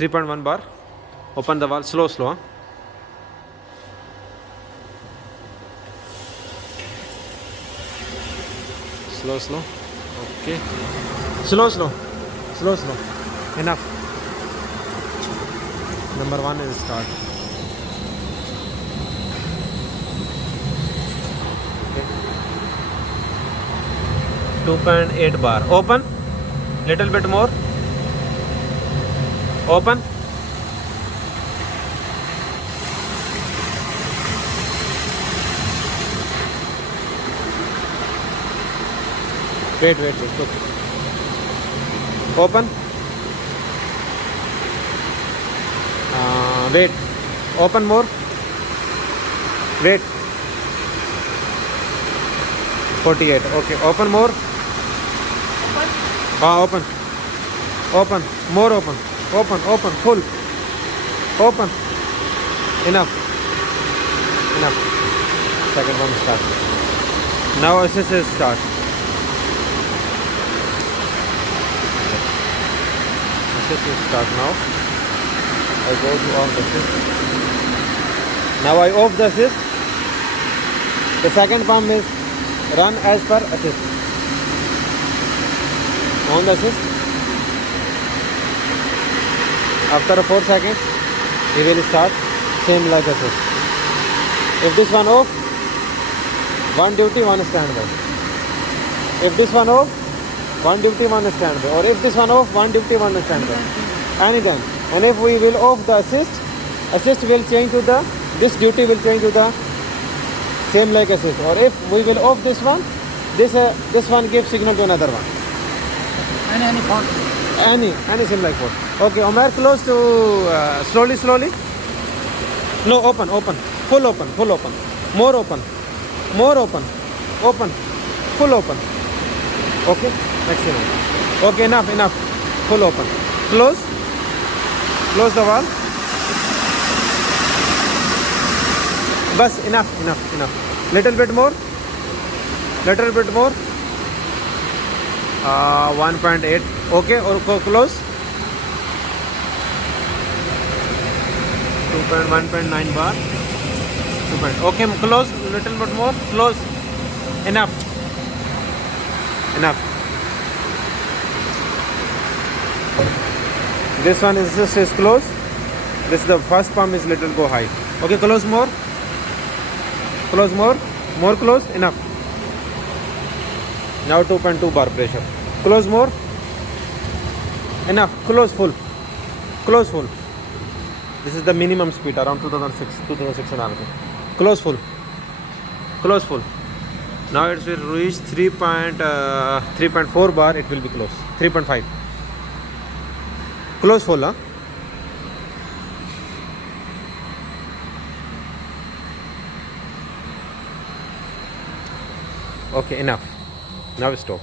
3.1 bar. Open the valve. Slow, slow. Huh? Slow, slow. Okay. Slow, slow. Slow, slow. Enough. Number 1 is start. Okay. 2.8 bar. Open. Little bit more. Open. Wait. Look. Open. Wait. Open more. Wait. 48. Okay. Open more. Open. Open. More open. Open. Full. Open. Enough. Second one start. Now assist is start. Assist is start now. I go to off the assist. Now I off the assist. The second pump is run as per assist. On the assist. After 4 seconds, he will start same like assist. If this one off, one duty, one standby. If this one off, one duty, one standby. Or if this one off, one duty, one standby. Anytime. And if we will off the assist will change to the, this duty will change to the same like assist. Or if we will off this one, this one gives signal to another one. Any fault? Any same like what? Okay, Omer, close to slowly. No, open. Full open. More open. Open. Full open. Okay, maximum. Okay, enough. Full open. Close the valve. Bus, enough. Little bit more. 1.8. Okay, or close. 1.9 bar. 2. Okay, close. Little bit more. Close. Enough. This one is close. This the first pump is little go high. Okay, close more. More close. Enough. Now 2.2 bar pressure. Close more. Enough. Close full. This is the minimum speed around 2006 RPM. Close full. Now it will reach 3.4 bar. It will be close. 3.5. Close full, huh? Okay, enough. Now stop.